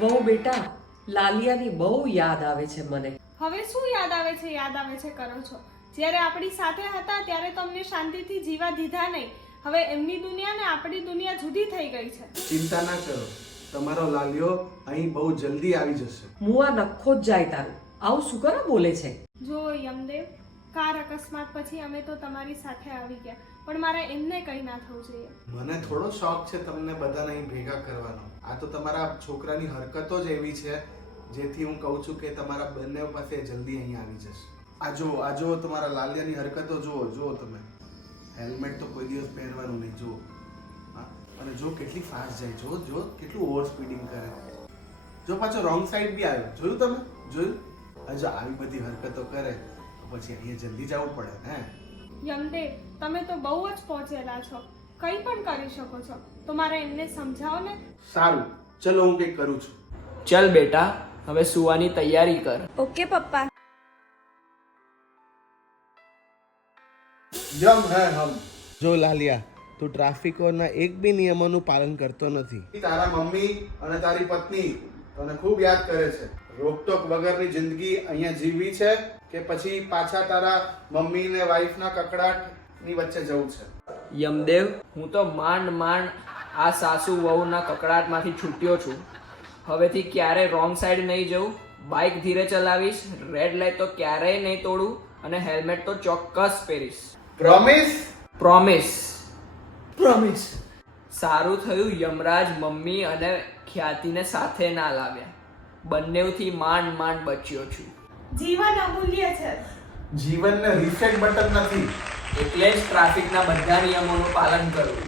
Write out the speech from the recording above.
વહુ બેટા લાલિયાની બહુ યાદ આવે છે મને. હવે શું યાદ આવે છે? યાદ આવે છે કરો છો. જ્યારે આપણી સાથે હતા ત્યારે તમને શાંતિથી જીવા દીધા નહીં. હવે એમની દુનિયા ને આપણી દુનિયા જુદી થઈ ગઈ છે. ચિંતા ના કરો. તમારો લાલિયો અહીં બહુ જલ્દી આવી જશે. હું આ નખો જ જાય તારું. આવું શું કરો બોલે છે? જો યમદેવ કાર અકસ્માત પછી અમે તો તમારી સાથે આવી ગયા. પણ મારે એમને કંઈ ના થવું જોઈએ. મને થોડો શોખ છે તમને બધાને અહીં ભેગા કરવાનો. આ તો તમારા છોકરાની હરકતો જ એવી છે, જેથી હું કહું છું કે તમારા બંને પાસે જલ્દી અહીં આવી જશે. આ જુઓ આ જુઓ તમારા લાલિયાની હરકતો જુઓ જુઓ તમે. હેલ્મેટ તો કોઈ દિવસ પહેરવાનું નહીં, જુઓ. અને જો કેટલી ફાસ્ટ જાય જો જો કેટલું ઓવર સ્પીડિંગ કરે. જો પાછો રોંગ સાઈડ બી આવ્યો. જોયું તમે? જોયું? હજુ આવી બધી હરકતો કરે, તો પછી અહીંયા જલ્દી જવું પડે હે યમદેવ તમે તો બહુ જ પહોંચેલા છો. કંઈ પણ કરી શકો છો. તો મારે એમને સમજાવો ને. સારું. ચલો હું કંઈક કરું છું. ચલ બેટા હવે સુવાની તૈયારી કર. ઓકે પપ્પા. યમ હે હમ. જો લાલિયા તું ટ્રાફિકોના એક બી નિયમોનું પાલન કરતો નથી. તારા મમ્મી અને તારી પત્ની તને ખૂબ યાદ કરે છે. રોકટોક વગરની જિંદગી અહીંયા જીવવી છે કે પછી પાછા તારા મમ્મી ને વાઈફના કકડાટની વચ્ચે જવું છે? યમદેવ હું તો માંડ માંડ આ સાસુ વહુના કકડાટમાંથી છૂટ્યો છું. હવેથી ક્યારે રોંગ સાઈડ નહીં જવું? બાઇક ધીરે ચલાવીશ રેડ લાઇટ તો ક્યારેય નહીં તોડું અને હેલ્મેટ તો ચોક્કસ પહેરીશ. પ્રોમિસ પ્રોમિસ પ્રોમિસ સારું થયું યમરાજ મમ્મી અને ખ્યાતિને સાથે ના લાવ્યા. બંનેવથી માંડ માંડ બચ્યો છું. જીવન અમૂલ્ય છે. જીવનને રીસેટ બટન નથી. એટલે જ ટ્રાફિકના બધા નિયમોનું પાલન કરું.